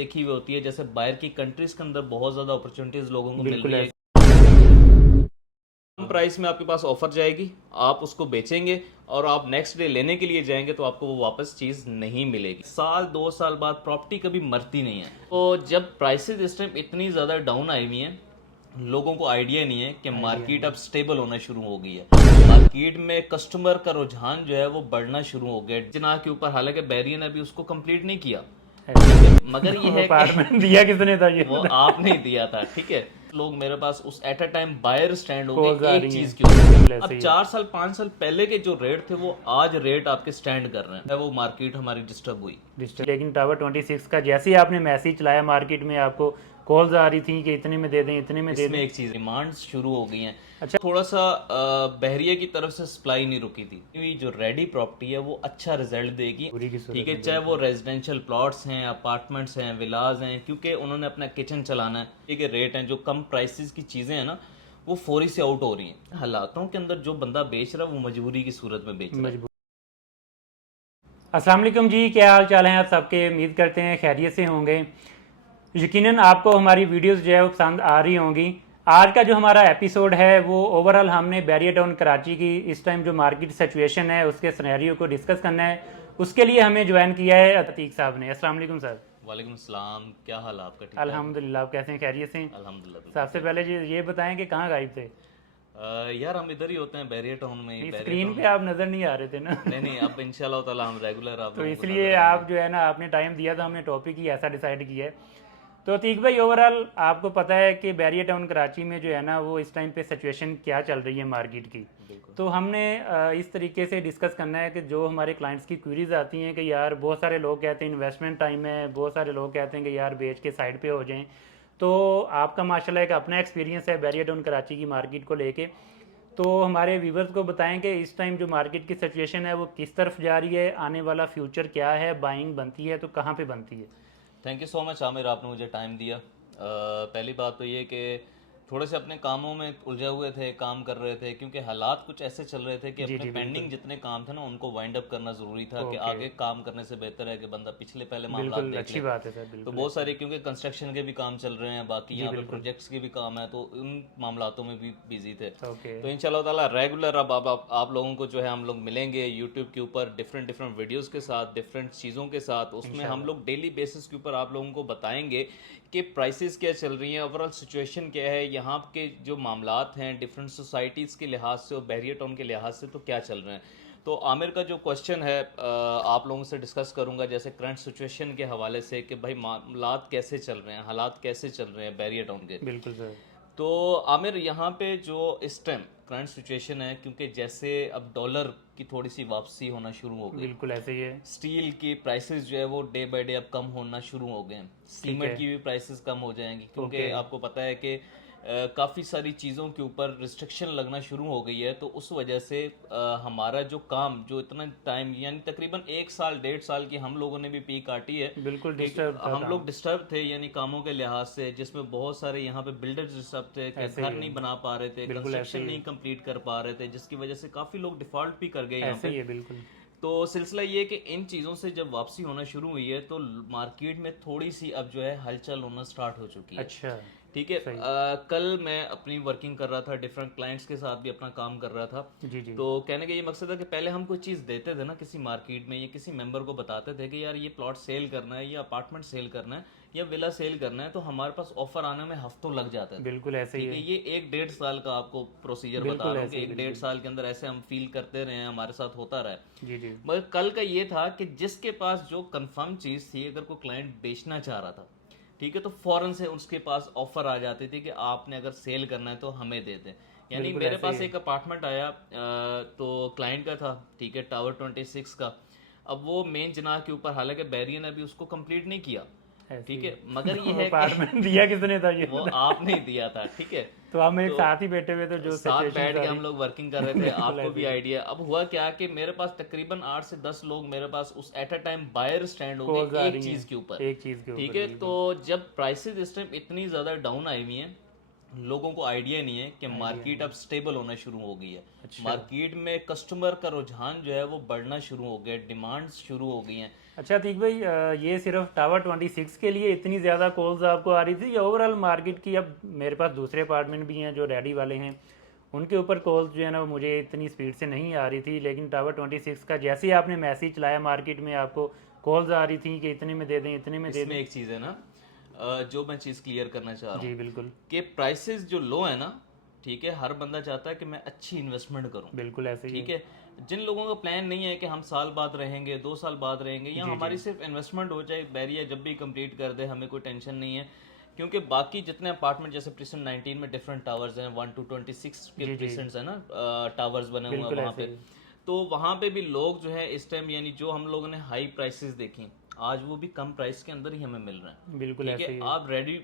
देखी हुई होती है, जैसे बाहर की कंट्रीज के अंदर बहुत ज़्यादा अपॉर्चुनिटीज़ लोगों को मिल बिल्कुल रही है। ऐसे। कम प्राइस में आपके पास ऑफर जाएगी, आप उसको बेचेंगे और आप नेक्स्ट डे लेने के लिए जाएंगे तो आपको वो वापस चीज़ नहीं मिलेगी। साल 2 साल बाद प्रॉपर्टी कभी मरती नहीं है। तो जब प्राइसेस इस टाइम इतनी ज़्यादा डाउन आई हुई हैं, लोगों को आइडिया नहीं है कि आइडिया मार्केट नहीं अब है। स्टेबल होना शुरू हो गई है। मार्केट में कस्टमर का रुझान जो है वो बढ़ना शुरू हो गया जिना के ऊपर, हालांकि बैरियर ने अभी उसको कंप्लीट नहीं किया, ठीक है, मगर ये वो है कि अपार्टमेंट दिया किसने था ये वो आपने ही दिया था, ठीक है। लोग मेरे पास उस at a time buyer stand हो गए कॉल्स आ एक रही चीज हैं। के ऊपर। बिल्कुल ऐसे अब ही है। 4 साल 5 साल पहले के जो रेट थे वो आज रेट आपके स्टैंड कर रहे हैं, वो मार्केट हमारी डिस्टर्ब हुई। लेकिन टावर 26 का जैसे ही आपने मैसेज चलाया मार्केट में, आपको कॉल्स आ रही थी कि इतने में दे दें, इतने में दे इसमें दें। एक चीज डिमांड शुरू हो गई हैं। अच्छा। थोड़ा सा बहरिया की तरफ से सप्लाई नहीं रुकी थी, क्योंकि जो रेडी प्रॉपर्टी है वो अच्छा रिजल्ट देगी, पूरी की ठीक सूरत है, में चाहे वो बिल्कुल। रेजिडेंशियल प्लॉट्स हैं, अपार्टमेंट्स हैं, विलाज हैं, क्योंकि उन्होंने अपना किचन चलाना है। ठीक है, रेट हैं जो कम प्राइसेस की चीज़ें हैं ना, वो फौरी से आउट हो रही हैं। हालातों के अंदर जो बंदा बेच रहा है वो मजबूरी की सूरत में बेच रहा है। मजबूर। अस्सलाम वालेकुम जी, क्या हाल चाल हैं आप सबके। उम्मीद करते हैं खैरियत से होंगे। यकीनन आपको हमारी वीडियोस जो है वो पसंद आ रही होंगी। आज का जो हमारा एपिसोड है वो ओवरऑल हमने बैरियर टाउन कराची की इस टाइम जो मार्केट सिचुएशन है उसके सिनेरियो को डिस्कस करना है। उसके लिए हमें ज्वाइन किया है अतीक साहब ने। अस्सलाम वालेकुम सर। वालेकुम सलाम, क्या हाल है आपका? ठीक ठाक है? अल्हम्दुलिल्लाह, आप कैसे हैं? खैरियत से हैं? अल्हम्दुलिल्लाह बिल्कुल सबसे ठीक। पहले ये बताएं कि कहाँ गायब थे। यार हम इधर ही होते हैं, बैरियर टाउन में ही। नहीं, बैरियर स्क्रीन टाउन। पे आप नज़र नहीं आ रहे थे ना। नहीं नहीं, अब इंशाल्लाह ताला हम रेगुलर आप तो लोगों को इसलिए नजर आएंगे। आप जो है ना, आपने टाइम दिया तो हमने टॉपिक ही ऐसा डिसाइड किया है। तो अतीक भाई, ओवरऑल आपको पता है कि बैरियर टाउन कराची में जो है ना वो इस टाइम पे सिचुएशन क्या चल रही है मार्केट की। बिल्कुल। तो हमने इस तरीके से डिस्कस करना है कि जो हमारे क्लाइंट्स की क्वेरीज आती हैं कि यार बहुत सारे लोग कहते हैं इन्वेस्टमेंट टाइम है, बहुत सारे लोग कहते हैं कि यार बेच के साइड पे हो जाएं। तो आपका माशाल्लाह एक अपना एक्सपीरियंस है बैरियर टाउन कराची की मार्केट को लेके। तो हमारे व्यूवर्स को बताएं कि इस टाइम जो मार्केट की सिचुएशन है वो किस तरफ जा रही है, आने वाला फ्यूचर क्या है, बाइंग बनती है तो कहाँ पे बनती है। Thank you so much Aamir, आपने मुझे टाइम दिया। पहली बात तो ये कि थोड़े से अपने कामों में उलझे हुए थे, काम कर रहे थे, क्योंकि हालात कुछ ऐसे चल रहे थे कि जी अपने जी बिल्कुल। पेंडिंग जितने काम थे ना उनको वाइंड अप करना ज़रूरी था, कि ओके। आगे काम करने से बेहतर है कि बंदा पिछले पहले मामला बिल्कुल देख अच्छी ले। बात है सर, तो बिल्कुल बहुत ऐसे ही। सारे, क्योंकि कंस्ट्रक्शन के भी काम चल रहे हैं, बाकी जी यहाँ पे बिल्कुल। प्रोजेक्ट्स के भी काम है, तो उन मामलातों में भी बिजी थे। ओके। तो इंशाल्लाह ताला रेगुलर अब आप लोगों को जो है हम लोग मिलेंगे यूट्यूब के ऊपर डिफरेंट डिफरेंट वीडियोस के साथ, डिफरेंट चीज़ों के साथ। उसमें हम इंशाल्लाह। लोग डेली बेसिस के ऊपर आप लोगों को बताएंगे कि प्राइसेस क्या चल रही हैं, ओवरऑल सिचुएशन क्या है, यहाँ के जो मामलात हैं डिफरेंट सोसाइटीज़ के लिहाज से और बैरियर टाउन के लिहाज से तो क्या चल रहे हैं। तो आमिर का जो क्वेश्चन है आप लोगों से डिस्कस करूंगा, जैसे करंट सिचुएशन के हवाले से कि भाई मामलात कैसे चल रहे हैं, हालात कैसे चल रहे हैं बैरियर टाउन के। बिल्कुल सर। तो आमिर यहाँ पे जो इस टाइम करंट सिचुएशन है, क्योंकि जैसे अब डॉलर की थोड़ी सी वापसी होना शुरू हो गई, बिल्कुल ऐसे ही है। स्टील की प्राइसेस जो है वो डे बाय डे अब कम होना शुरू हो गए हैं, ठीक सीमेंट है। की भी प्राइसेस कम हो जाएंगी, क्योंकि ओके। आपको पता है कि काफ़ी सारी चीज़ों के ऊपर रिस्ट्रिक्शन लगना शुरू हो गई है। तो उस वजह से हमारा जो काम जो इतना टाइम यानी तकरीबन 1 साल 1.5 साल की हम लोगों ने भी पी काटी है। बिल्कुल ठीक, डिस्टर्ब था हम काम। लोग डिस्टर्ब थे यानी कामों के लिहाज से, जिसमें बहुत सारे यहाँ पे बिल्डर्स डिस्टर्ब थे कि ऐसे ही घर है। नहीं बना पा रहे थे, बिल्कुल ऐसे कंस्ट्रक्शन ही नहीं है। कंप्लीट कर पा रहे थे, जिसकी वजह से काफ़ी लोग डिफॉल्ट भी कर गए यहाँ ऐसे पे। ही है बिल्कुल। तो सिलसिला ये कि इन चीज़ों से जब वापसी होना शुरू हुई है तो मार्केट में थोड़ी सी अब जो है हलचल होना स्टार्ट हो चुकी है। अच्छा। ठीक है, सही। कल मैं अपनी वर्किंग कर रहा था, डिफरेंट क्लाइंट्स के साथ भी अपना काम कर रहा था। जी जी। तो कहने का ये मकसद है कि पहले हम कोई चीज़ देते थे ना किसी मार्केट में, या किसी मेंबर को बताते थे कि यार ये प्लॉट सेल करना है, या अपार्टमेंट सेल करना है, या विला सेल करना है, तो हमारे पास ऑफर आने में हफ्तों लग जाते थे। बिल्कुल ऐसे ही ठीक है, है। ये 1 1.5 साल का आपको प्रोसीजर बता बिल्कुल रहा हूँ ऐसे कि ही एक डेढ़ बिल्कुल। साल के अंदर ऐसे हम फील करते रहे हैं, हमारे साथ होता रहा है। जी जी। मगर कल का ये था कि जिसके पास जो कंफर्म चीज़ थी, अगर कोई क्लाइंट बेचना चाह रहा था, ठीक है, तो फौरन से उसके पास ऑफर आ जाती थी कि आपने अगर सेल करना है तो हमें दे दें। यानी बिल्कुल मेरे ऐसे ही पास है। एक अपार्टमेंट आया, तो क्लाइंट का था, ठीक है, टावर 26 का। अब वो मेन जनाह के ऊपर, हालांकि बैरियर ने अभी उसको कंप्लीट नहीं किया, ऐसे ठीक ही है, मगर ये है। है कि अपार्टमेंट दिया किसने था ये वो बता। आपने ही दिया था, ठीक है। तो हम एक तो साथ ही बैठे हुए थे जो साथ सिचुएशन बैठ के सारी। हम लोग वर्किंग कर रहे थे, बिल्कुल आपको ऐसे भी ही है। आइडिया। अब हुआ क्या कि मेरे पास तकरीबन 8 से 10 लोग मेरे पास उस at a time buyer stand हो गए कॉल्स आ एक रही चीज के हैं ऊपर। एक चीज़ के ठीक ऊपर है, तो बिल्कुल। जब प्राइसेस इस टाइम इतनी ज्यादा डाउन आई हुई हैं, लोगों को आइडिया नहीं है कि आइडिया मार्केट नहीं अब है। स्टेबल होना शुरू हो गई है। अच्छा। मार्केट में कस्टमर का रुझान जो है वो बढ़ना शुरू हो गया, डिमांड्स शुरू हो गई हैं। अच्छा अतीक भाई, ये सिर्फ टावर 26 के लिए इतनी ज़्यादा कॉल्स आपको आ रही थी या ओवरऑल मार्केट की? अब मेरे पास दूसरे अपार्टमेंट भी हैं जो रेडी वाले हैं, उनके ऊपर कॉल्स जो है ना वो मुझे इतनी स्पीड से नहीं आ रही थी, लेकिन टावर 26 का जैसे ही आपने मैसेज चलाया मार्केट में आपको कॉल्स आ रही थी कि इतने में दे दें, इतने में दे इसमें दें। एक चीज़ है ना, जो मैं चीज़ क्लियर करना चाह रहा जी हूँ बिल्कुल। कि प्राइसेस जो लो है ना, ठीक है, हर बंदा चाहता है कि मैं अच्छी इन्वेस्टमेंट करूँ। बिल्कुल ऐसे ही है। ठीक है, जिन लोगों का प्लान नहीं है कि हम साल बाद रहेंगे, 2 साल बाद रहेंगे, या जी जी हमारी सिर्फ इन्वेस्टमेंट हो जाए, बैरिया जब भी कंप्लीट कर दे हमें कोई टेंशन नहीं है। क्योंकि बाकी जितने अपार्टमेंट जैसे प्रिसेंट 19 में डिफरेंट टावर्स हैं, 1 to 26 के जी जी प्रिसेंट्स हैं ना, टावर्स बने हुए हैं बिल्कुल वहाँ ऐसे पे। ही। तो वहाँ पे भी लोग जो है इस टाइम, यानी जो हम लोगों ने हाई प्राइसेस देखी, आज वो भी कम प्राइस के अंदर ही हमें मिल रहे हैं। बिल्कुल ठीक ऐसे है, ही है। आप रेडी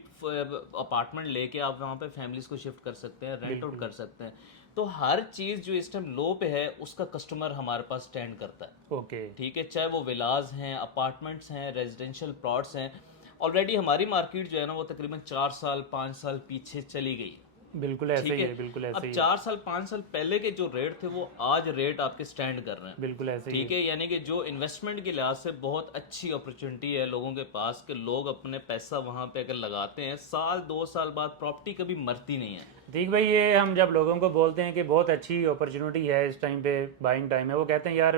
अपार्टमेंट लेके आप वहाँ पे फैमिलीज को शिफ्ट कर सकते हैं, रेंट आउट बिल्कुल। कर सकते हैं। तो हर चीज़ जो इस टाइम लो पे है उसका कस्टमर हमारे पास स्टैंड करता है। ओके। ठीक है, चाहे वो विलाज हैं, अपार्टमेंट्स हैं, रेजिडेंशियल प्लॉट्स हैं। ऑलरेडी हमारी मार्केट जो है ना वो तकरीबन 4 साल 5 साल पीछे चली गई। बिल्कुल ऐसे ठीक ही है, है। बिल्कुल ऐसे अब ही है। 4 साल 5 साल पहले के जो रेट थे वो आज रेट आपके स्टैंड कर रहे हैं। बिल्कुल ऐसे ही ठीक है। है, यानी कि जो इन्वेस्टमेंट के लिहाज से बहुत अच्छी अपॉर्चुनिटी है लोगों के पास, कि लोग अपने पैसा वहां पे अगर लगाते हैं, साल 2 साल बाद प्रॉपर्टी कभी मरती नहीं है। ठीक भाई, ये हम जब लोगों को बोलते हैं कि बहुत अच्छी अपॉर्चुनिटी है इस टाइम पे, बाइंग टाइम है, वो कहते हैं यार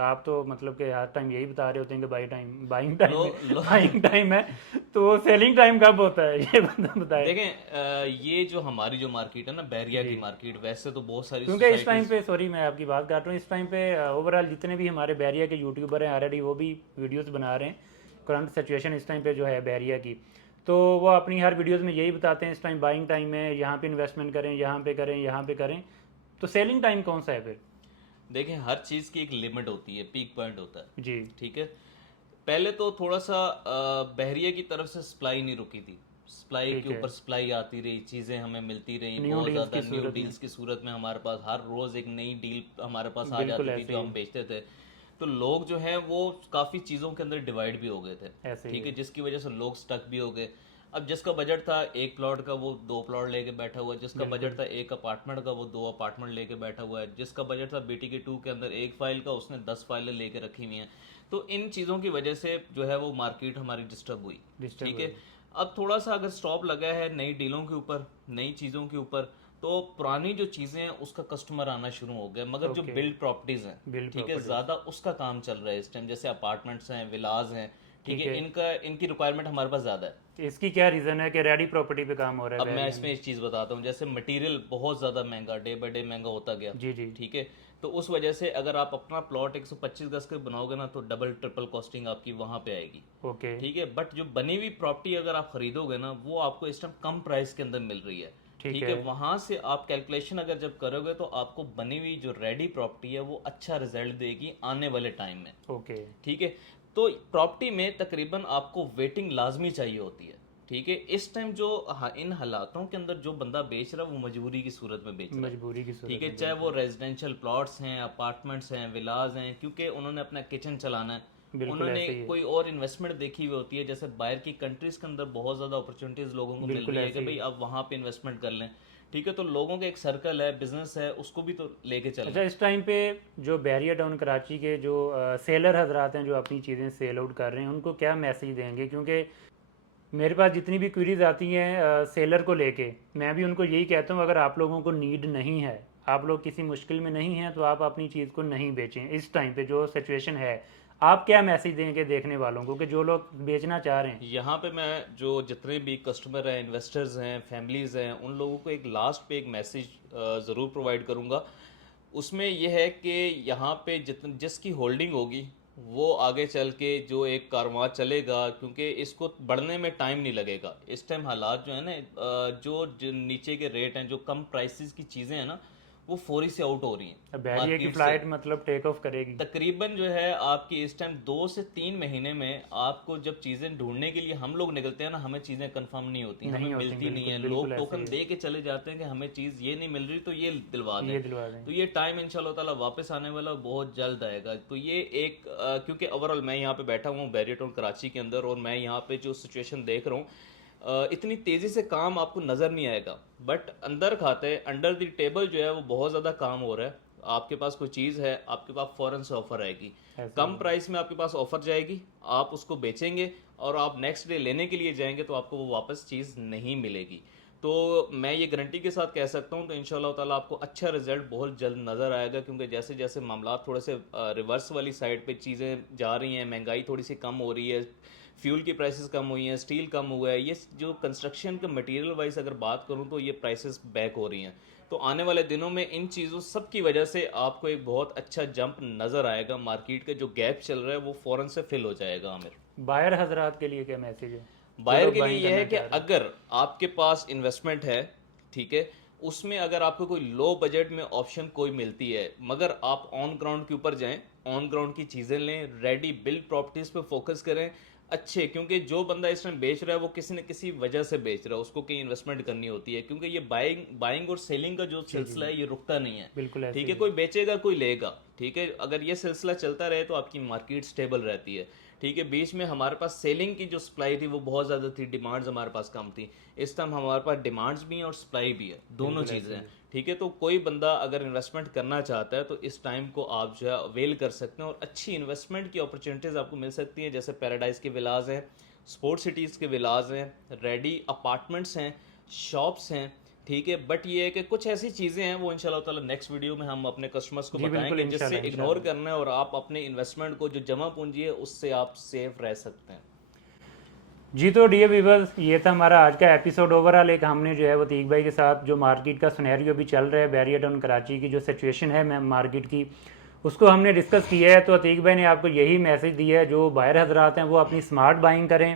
आप तो मतलब कि हर टाइम यही बता रहे होते हैं कि बाइंग टाइम है, लोग लो, बाइंग टाइम है, तो सेलिंग टाइम कब होता है ये बंदा बताए। देखें, ये जो हमारी जो मार्केट है ना, बैरिया जी। की मार्केट, वैसे तो बहुत सारी क्योंकि इस टाइम सोसाइटीज। पे, सॉरी मैं आपकी बात काट रहा हूँ, इस टाइम पे ओवरऑल जितने भी हमारे बैरिया के यूट्यूबर हैं ऑलरेडी वो भी वीडियोस बना रहे हैं करंट सिचुएशन इस टाइम पे जो है बैरिया की। तो वो अपनी हर वीडियोस में यही बताते हैं इस टाइम बाइंग टाइम है, यहाँ पे इन्वेस्टमेंट करें, यहाँ पे करें, यहाँ पे करें। तो सेलिंग टाइम कौन सा है फिर? देखें, हर चीज़ की एक लिमिट होती है, पीक पॉइंट होता है। जी। ठीक है, पहले तो थोड़ा सा बहरिया की तरफ से सप्लाई नहीं रुकी थी, सप्लाई के ठीक है। ऊपर सप्लाई आती रही, चीज़ें हमें मिलती रही न्यू बहुत डील्स ज़्यादा। की न्यू सूरत में। डील्स की सूरत में हमारे पास हर रोज़ एक नई डील हमारे पास आ बिल्कुल जाती थी ऐसे जो ही हम है। बेचते थे। तो लोग जो हैं वो काफ़ी चीज़ों के अंदर डिवाइड भी हो गए थे। ऐसे ही ठीक है, है। जिसकी वजह से लोग स्टक भी हो गए। अब जिसका बजट था एक प्लॉट का वो 2 प्लॉट लेके बैठा हुआ है, जिसका बिल्कुल। बजट था एक अपार्टमेंट का वो 2 अपार्टमेंट लेके बैठा हुआ है, जिसका बजट था BTK 2 के अंदर एक फाइल का उसने 10 फाइलें लेके रखी हुई हैं। तो इन चीज़ों की वजह से जो है वो मार्केट हमारी डिस्टर्ब हुई। डिस्टर्ब ठीक हुए। है, अब थोड़ा सा अगर स्टॉप लगा है नई डीलों के ऊपर, नई चीज़ों के ऊपर, तो पुरानी जो चीज़ें हैं उसका कस्टमर आना शुरू हो गया। मगर जो ओके। बिल्ड प्रॉपर्टीज़ हैं, बिल्ड ठीक है, प्रॉपर्टीज। ज़्यादा उसका काम चल रहा है इस टाइम, जैसे अपार्टमेंट्स हैं, विलाज हैं। ठीक ठीक है, है। इनका इनकी रिक्वायरमेंट हमारे पास ज़्यादा है। इसकी क्या रीज़न है कि रेडी प्रॉपर्टी पे काम हो रहा है अब मैं बैरिया इसमें में? एक चीज़ बताता हूँ, जैसे मटेरियल बहुत ज़्यादा महंगा, डे बाय डे महंगा होता गया। जी जी। ठीक है, तो उस वजह से अगर आप अपना प्लॉट 125 गज के बनाओगे ना तो डबल ट्रिपल कॉस्टिंग आपकी वहाँ पे आएगी। ओके। ठीक है, बट जो बनी हुई प्रॉपर्टी अगर आप खरीदोगे ना वो आपको इस टाइम कम प्राइस के अंदर मिल रही है। ठीक ठीक है, है। वहां से आप कैलकुलेशन अगर जब करोगे तो आपको बनी हुई जो रेडी प्रॉपर्टी है वो अच्छा रिजल्ट देगी आने वाले टाइम में। ओके। ठीक है, तो प्रॉपर्टी में तकरीबन आपको वेटिंग लाजमी चाहिए होती है। ठीक है, इस टाइम जो इन हालातों के अंदर जो बंदा बेच रहा है वो मजबूरी की सूरत में बेच रहा है। मजबूरी की ठीक सूरत है, में चाहे वो बिल्कुल। रेजिडेंशियल प्लॉट्स हैं, अपार्टमेंट्स हैं, विलाज हैं, क्योंकि उन्होंने अपना किचन चलाना है, बिल्कुल उन्होंने ऐसे ही है। कोई और इन्वेस्टमेंट देखी हुई होती है। जैसे बाहर की कंट्रीज के अंदर बहुत ज़्यादा अपॉर्चुनिटीज़ लोगों को मिल बिल्कुल रही है ऐसे कि ही भाई है। आप वहाँ पे इन्वेस्टमेंट कर लें। ठीक है, तो लोगों का एक सर्कल है, बिजनेस है, उसको भी तो लेके चलना अच्छा, है। इस टाइम पे जो बैरिया टाउन कराची के जो सेलर हजरात हैं जो अपनी चीज़ें सेल आउट कर रहे हैं उनको क्या मैसेज देंगे? क्योंकि मेरे पास जितनी भी क्वेरीज आती हैं सेलर को लेके, मैं भी उनको यही कहता हूँ अगर आप लोगों को नीड नहीं है, आप लोग किसी मुश्किल में नहीं हैं, तो आप अपनी चीज़ को नहीं बेचें इस टाइम पे जो सिचुएशन है। आप क्या मैसेज देंगे देखने वालों को कि जो लोग बेचना चाह रहे हैं? यहाँ पे मैं जो जितने भी कस्टमर हैं, इन्वेस्टर्स हैं, फैमिलीज़ हैं, उन लोगों को एक लास्ट पे एक मैसेज ज़रूर प्रोवाइड करूँगा। उसमें यह है कि यहाँ पे जिसकी होल्डिंग होगी वो आगे चल के जो एक कारवां चलेगा, क्योंकि इसको बढ़ने में टाइम नहीं लगेगा। इस टाइम हालात जो है ना, जो नीचे के रेट हैं, जो कम प्राइसेस की चीज़ें हैं ना, वो फौरी से आउट हो रही हैं अब बैरिया की मार्केट से। फ़्लाइट मतलब टेक ऑफ करेगी? तकरीबन जो है आपकी इस टाइम 2 से 3 महीने में आपको जब चीज़ें ढूंढने के लिए हम लोग निकलते हैं ना, हमें चीज़ें कंफर्म नहीं होती, हमें नहीं होती, मिलती नहीं बिल्कुल है। बिल्कुल लोग ऐसे ही टोकन दे के चले जाते हैं कि हमें चीज़ ये नहीं मिल रही तो ये दिलवा है। दें। ये दिलवा दें। तो ये टाइम इंशाल्लाह ताला वापस आने वाला बहुत जल्द आएगा। तो ये एक क्योंकि ओवरऑल मैं यहाँ पे बैठा हुआ हूँ बैरिया टाउन कराची के अंदर, और मैं यहाँ पे जो सिचुएशन देख रहा हूँ, इतनी तेज़ी से काम आपको नज़र नहीं आएगा, बट अंदर खाते अंडर द टेबल जो है वो बहुत ज़्यादा काम हो रहा है। आपके पास कोई चीज़ है, आपके पास फ़ौरन से ऑफ़र आएगी, ऐसे कम प्राइस में आपके पास ऑफ़र जाएगी, आप उसको बेचेंगे और आप नेक्स्ट डे लेने के लिए जाएंगे तो आपको वो वापस चीज़ नहीं मिलेगी। तो मैं ये गारंटी के साथ कह सकता हूँ, तो इंशाल्लाह ताला आपको अच्छा रिजल्ट बहुत जल्द नज़र आएगा, क्योंकि जैसे जैसे मामला थोड़े से रिवर्स वाली साइड पे चीज़ें जा रही हैं, महंगाई थोड़ी सी कम हो रही है, फ्यूल की प्राइसेस कम हुई हैं, स्टील कम हुआ है, ये जो कंस्ट्रक्शन का मटेरियल वाइज अगर बात करूँ तो ये प्राइसेस बैक हो रही हैं। तो आने वाले दिनों में इन चीज़ों सब की वजह से आपको एक बहुत अच्छा जंप नज़र आएगा, मार्केट का जो गैप चल रहा है वो फ़ौरन से फिल हो जाएगा आमिर। बायर हजरात के लिए क्या मैसेज है जो बायर लोग के लिए बाइंग यह है करना कि चाह रहे हैं? अगर आपके पास इन्वेस्टमेंट है, ठीक है, उसमें अगर आपको कोई लो बजट में ऑप्शन कोई मिलती है, मगर आप ऑन ग्राउंड के ऊपर जाएं, ऑन ग्राउंड की चीज़ें लें, रेडी बिल्ड प्रॉपर्टीज़ पे फोकस करें अच्छे, क्योंकि जो बंदा इस टाइम बेच रहा है वो किसी न किसी वजह से बेच रहा है, उसको कहीं इन्वेस्टमेंट करनी होती है, क्योंकि ये बाइंग बाइंग और सेलिंग का जो जी जी सिलसिला है ये रुकता नहीं है। बिल्कुल ऐसे ठीक ही है, है। कोई बेचेगा कोई लेगा, ठीक है, अगर ये सिलसिला चलता रहे तो आपकी मार्केट स्टेबल रहती है। ठीक है, बीच में हमारे पास सेलिंग की जो सप्लाई थी वो बहुत ज़्यादा थी, डिमांड्स हमारे पास कम थी। इस टाइम हमारे पास डिमांड्स भी हैं और सप्लाई भी है, दोनों बिल्कुल चीज़ें ऐसे हैं। ही है। ठीक है, तो कोई बंदा अगर इन्वेस्टमेंट करना चाहता है तो इस टाइम को आप जो है अवेल कर सकते हैं और अच्छी इन्वेस्टमेंट की अपॉर्चुनिटीज़ आपको मिल सकती हैं, जैसे पैराडाइज के विलाज हैं, स्पोर्ट्स सिटीज़ के विलाज हैं, रेडी अपार्टमेंट्स हैं, शॉप्स हैं। ठीक है, बट ये है कि कुछ ऐसी चीज़ें हैं वो इंशाल्लाह ताला नेक्स्ट वीडियो में हम अपने कस्टमर्स को जी बिल्कुल, बताएंगे, जिससे इंशाल्लाह इग्नोर इंशाल्लाह। करना है और आप अपने इन्वेस्टमेंट को जो जमा पूंजी है उससे आप सेफ रह सकते हैं। जी तो डियर व्यूवर्स, ये था हमारा आज का एपिसोड। ओवरऑल एक हमने जो है वो तीक भाई के साथ जो मार्केट का सिनेरियो भी चल रहा है, बैरियर टाउन कराची की जो सिचुएशन है मार्केट की, उसको हमने डिस्कस किया है। तो अतीक भाई ने आपको यही मैसेज दिया है, जो बायर हजरात हैं वो अपनी स्मार्ट बाइंग करें,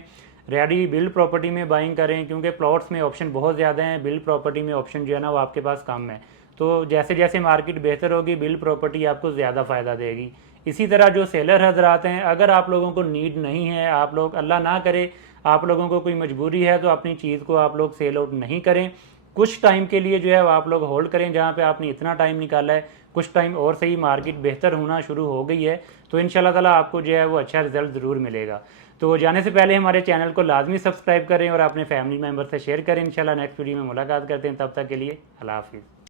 रेडी बिल्ड प्रॉपर्टी में बाइंग करें, क्योंकि प्लॉट्स में ऑप्शन बहुत ज़्यादा हैं, बिल्ड प्रॉपर्टी में ऑप्शन जो है ना वो आपके पास कम है। तो जैसे जैसे मार्केट बेहतर होगी, बिल्ड प्रॉपर्टी आपको ज़्यादा फ़ायदा देगी। इसी तरह जो सेलर हजरात हैं, अगर आप लोगों को नीड नहीं है, आप लोग अल्लाह ना करे आप लोगों को कोई मजबूरी है, तो अपनी चीज़ को आप लोग सेल आउट नहीं करें। कुछ टाइम के लिए जो है वो आप लोग होल्ड करें, जहाँ पे आपने इतना टाइम निकाला है, कुछ टाइम और सही मार्केट बेहतर होना शुरू हो गई है, तो इंशाल्लाह ताला आपको जो है वो अच्छा रिजल्ट ज़रूर मिलेगा। तो जाने से पहले हमारे चैनल को लाजमी सब्सक्राइब करें और अपने फैमिली मेम्बर से शेयर करें। इंशाल्लाह नेक्स्ट वीडियो में मुलाकात करते हैं, तब तक के लिए अल्लाह हाफिज़।